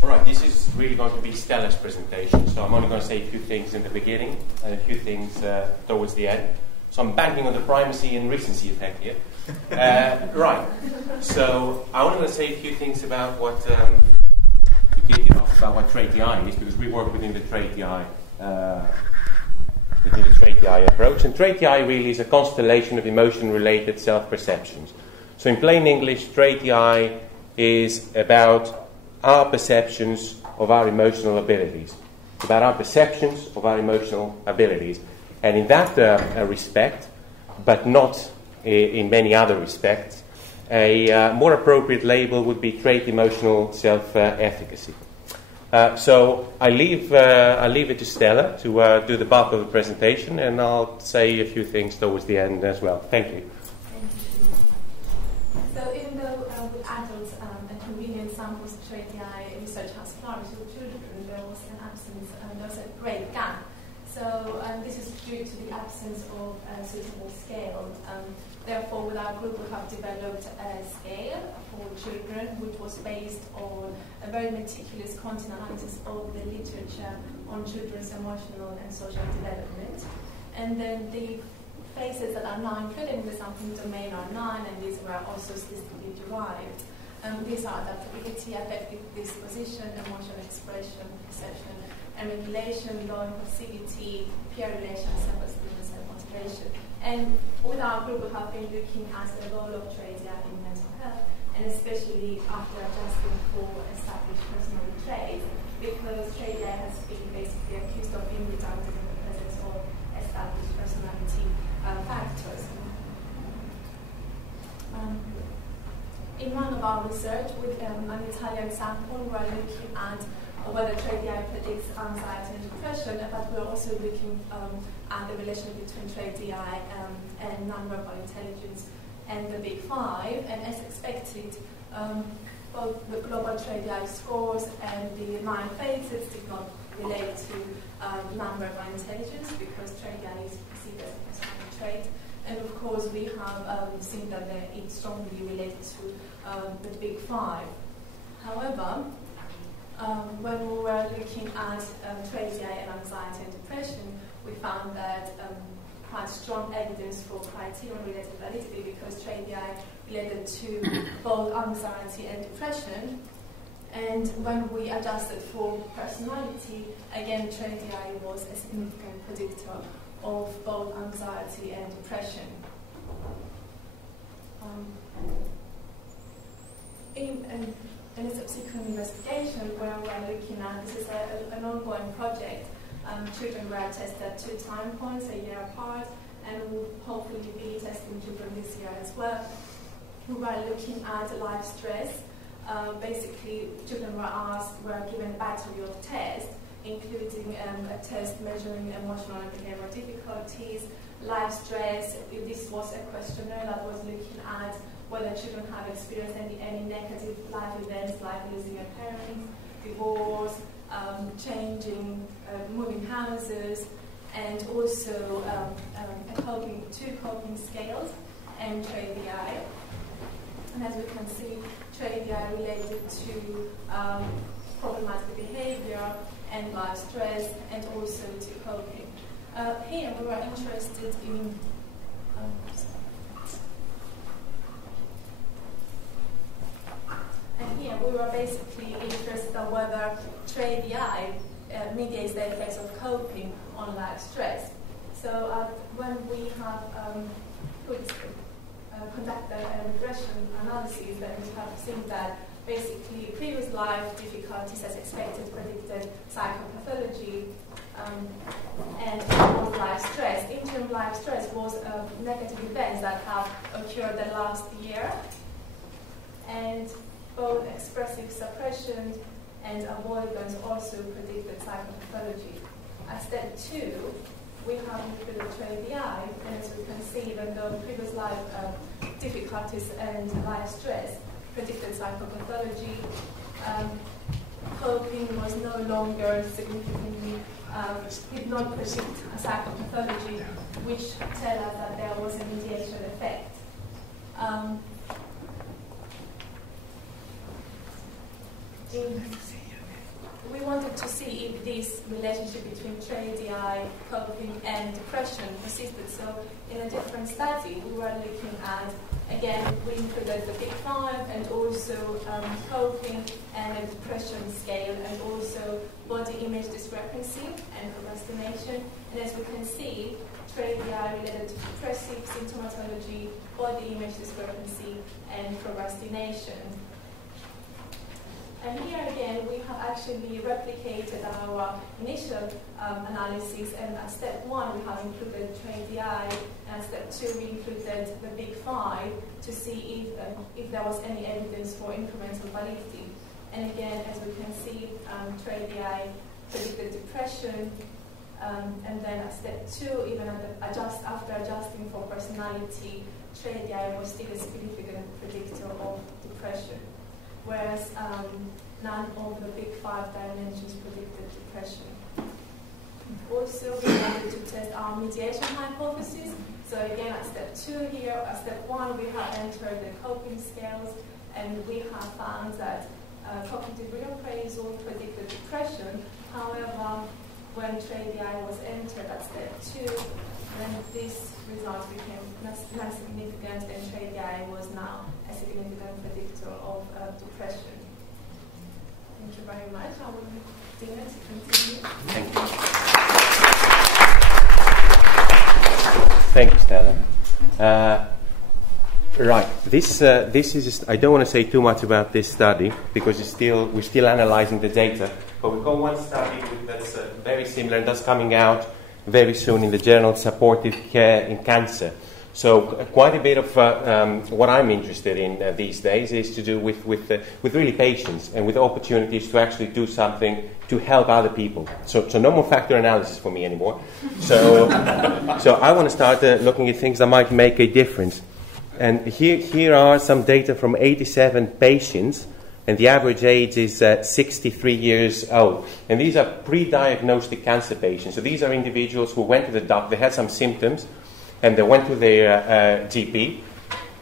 All right, this is really going to be Stella's presentation, so I'm only going to say a few things in the beginning and a few things towards the end. So I'm banking on the primacy and recency effect here. Right, so I only want to say a few things about what, to kick it off, about what Trade DI is, because we work within the Trade DI approach, and Trade DI really is a constellation of emotion-related self-perceptions. So in plain English, Trade DI is about our perceptions of our emotional abilities. It's about our perceptions of our emotional abilities. And in that respect, but not in many other respects, a more appropriate label would be trait emotional self-efficacy. So I leave it to Stella to do the bulk of the presentation, and I'll say a few things towards the end as well. Thank you. So even though with adults and convenient samples of trait DI research has flourished, with children there was an absence, there was a great gap. So this is due to the absence of a suitable scale. Therefore, with our group, we have developed a scale for children, which was based on a very meticulous content analysis of the literature on children's emotional and social development. And then the phases that are now included in the sampling domain are 9, and these were also statistically derived. These are adaptability, affective disposition, emotional expression, perception, and regulation, law impulsivity, peer relations, self-esteem, and self-motivation. And with our group, we have been looking at the role of trade in mental health, and especially after adjusting for established personality traits, because trade has been basically accused of being redundant in the presence of established personality factors. In one of our research with an Italian sample, we are looking at whether trade predicts anxiety and depression, but we're also looking at the relation between trade and nonverbal intelligence and the Big Five. And as expected, both the global trade scores and the 9 phases did not relate to nonverbal intelligence, because trade is perceived as a personality trait. And of course, we have seen that it's strongly related to the Big Five. However, when we were looking at trade and anxiety and depression, we found that quite strong evidence for criterion-related validity, because trade related to both anxiety and depression. And when we adjusted for personality, again, trade was a significant predictor of both anxiety and depression. In a subsequent investigation where we're looking at, this is an ongoing project, children were tested at 2 time points, a year apart, and we'll hopefully be testing children this year as well. We were looking at life stress. Basically, children were given a battery of tests, including a test measuring emotional and behavioral difficulties, life stress. This was a questionnaire that was looking at whether children have experienced any negative life events like losing a parent, divorce, changing, moving houses, and also 2 coping scales, and trade DI. And as we can see, trade DI related to problematic behavior and life stress, and also to coping. Here we were interested in and here we were basically interested in whether trade mediates the effects of coping on life stress. So when we have conducted a regression analysis, then we have seen that basically previous life difficulties, as expected, predicted psychopathology, and life stress. Interim life stress was negative events that have occurred the last year, and both expressive suppression and avoidance also predicted psychopathology. As step 2, we have included trade DI, and as we can see, even though previous life difficulties and life stress predicted psychopathology, coping was no longer significantly, did not predict a psychopathology, which tell us that there was a mediation effect. to see if this relationship between TRADI, coping, and depression persisted. So in a different study, we were looking at, again, we included the Big Five and also coping and a depression scale, and also body image discrepancy and procrastination. And as we can see, TRADI related to depressive symptomatology, body image discrepancy, and procrastination. And here again, we have actually replicated our initial analysis, and at step 1 we have included TRADI, and at step 2 we included the Big Five to see if there was any evidence for incremental validity. And again, as we can see, TRADI predicted depression, and then at step 2, even after adjusting for personality, TRADI was still a significant predictor of depression, whereas none of the Big Five dimensions predicted depression. Also, we wanted to test our mediation hypothesis. So again, at step 2 here, at step 1, we have entered the coping scales, and we have found that cognitive reappraisal predicted depression. However, when TRADI was entered at step 2, then this result became less significant, and TRADI was now a significant predictor of depression. Thank you very much. I will leave Dina to continue. Thank you. Thank you, Stella. Right. This is just, I don't want to say too much about this study because we're still analyzing the data. But we've got one study that's very similar, and that's coming out very soon in the journal Supportive Care in Cancer. So quite a bit of what I'm interested in these days is to do with really patients and with opportunities to actually do something to help other people. So no more factor analysis for me anymore. So I want to start looking at things that might make a difference. And here are some data from 87 patients, and the average age is 63 years old. And these are pre-diagnostic cancer patients. So these are individuals who went to the doctor, they had some symptoms, and they went to their GP,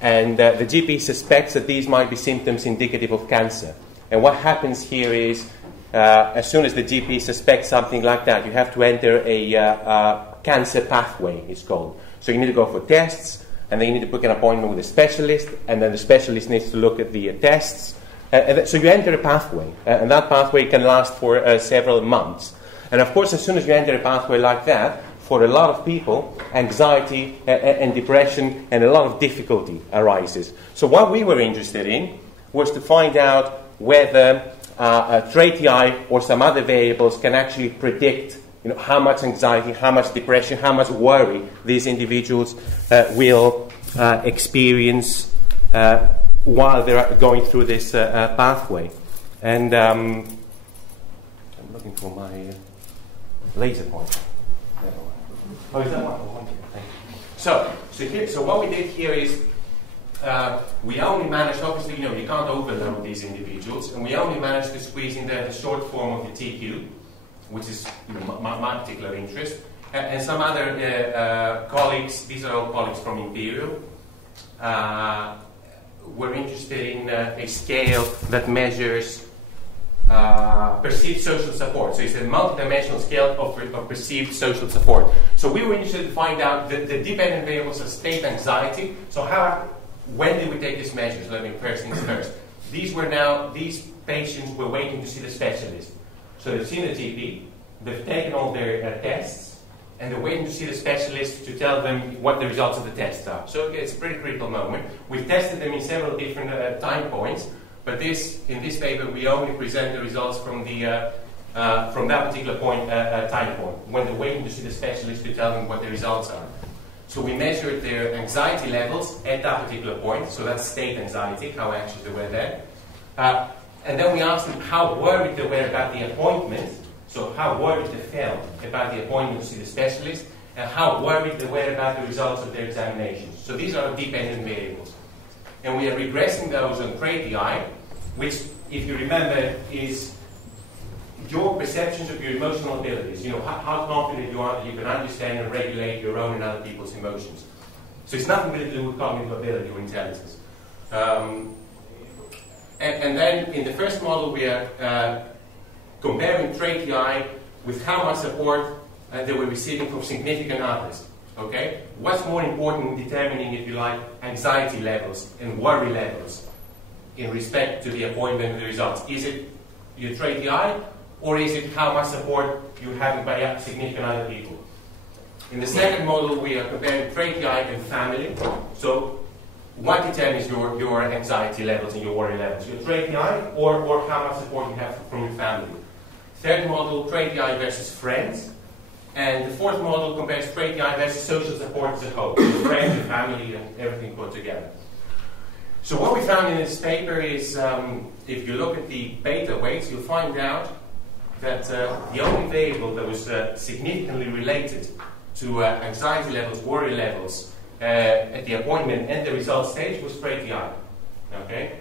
and the GP suspects that these might be symptoms indicative of cancer. And what happens here is, as soon as the GP suspects something like that, you have to enter a cancer pathway, it's called. So you need to go for tests, and then you need to book an appointment with a specialist, and then the specialist needs to look at the tests. So you enter a pathway, and that pathway can last for several months. And of course, as soon as you enter a pathway like that, for a lot of people, anxiety and depression and a lot of difficulty arises. So what we were interested in was to find out whether TRADI or some other variables can actually predict how much anxiety, how much depression, how much worry these individuals will experience while they're going through this pathway. And I'm looking for my laser pointer. Oh, is that one? Thank you. So what we did here is we only managed, obviously, you can't overload these individuals, and we only managed to squeeze in the short form of the TQ, which is my particular interest, and some other colleagues, these are all colleagues from Imperial, were interested in a scale that measures perceived social support. So it's a multidimensional scale of perceived social support. So we were interested to find out the dependent variables of state anxiety. So when did we take these measures? Let me first things first. These patients were waiting to see the specialist. So they've seen the GP, they've taken all their tests, and they're waiting to see the specialist to tell them what the results of the tests are. So it's a pretty critical moment. We've tested them in several different time points, but in this paper we only present the results from that particular time point, when they're waiting to see the specialist to tell them what the results are. So we measured their anxiety levels at that particular point, so that's state anxiety, how anxious they were there. And then we asked them how worried they were about the appointment, so how worried they felt about the appointment to see the specialist, and how worried they were about the results of their examinations. So these are dependent variables. And we are regressing those on TRADI, which, if you remember, is your perceptions of your emotional abilities. How confident you are that you can understand and regulate your own and other people's emotions. So it's nothing really to do with cognitive ability or intelligence. And then in the first model, we are comparing trait TI with how much support they were receiving from significant others. Okay? What's more important in determining, if you like, anxiety levels and worry levels in respect to the appointment of the results? Is it your trait TI, or is it how much support you're having by significant other people? In the second model, we are comparing trait TI and family. So, what determines your anxiety levels and your worry levels? Your trait TI or how much support you have from your family? Third model, trait TI versus friends. And the fourth model compares trait TI versus social support as a whole. Friends, your family, and everything put together. So what we found in this paper is, if you look at the beta weights, you'll find out that the only variable that was significantly related to anxiety levels, worry levels, at the appointment and the result stage was trait TI. Okay?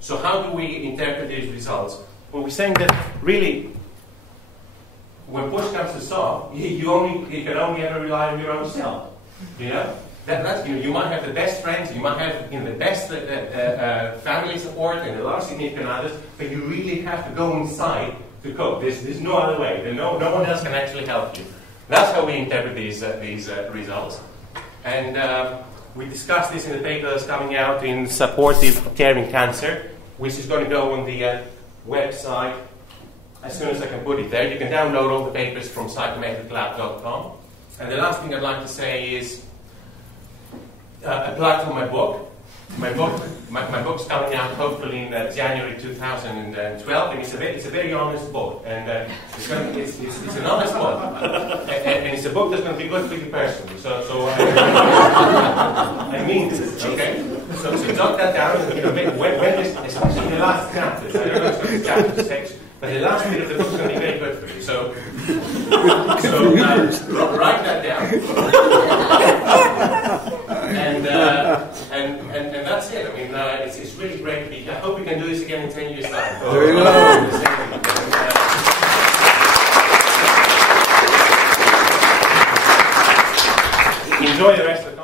So how do we interpret these results? Well, we're saying that really, when push comes to shove, you can only ever rely on your own self. You know? That's, you might have the best friends, you might have the best family support and a lot of significant others, but you really have to go inside to cope. There's no other way. No one else can actually help you. That's how we interpret these results. And we discussed this in the paper that's coming out in Supportive Care in Cancer, which is going to go on the website as soon as I can put it there. You can download all the papers from psychometriclab.com. And the last thing I'd like to say is a plug for my book. My book's coming out hopefully in January 2012, and it's a very honest book, and it's an honest book, and it's a book that's going to be good for you personally. So I mean this, okay? So jot that down. And, when this, especially the last chapters, I don't know if it's chapter 6, but the last bit of the book is going to be very good for you. So write that down. And that's it. I mean, it's really great to be here. I hope we can do this again in 10 years' time. There you go. Enjoy the rest of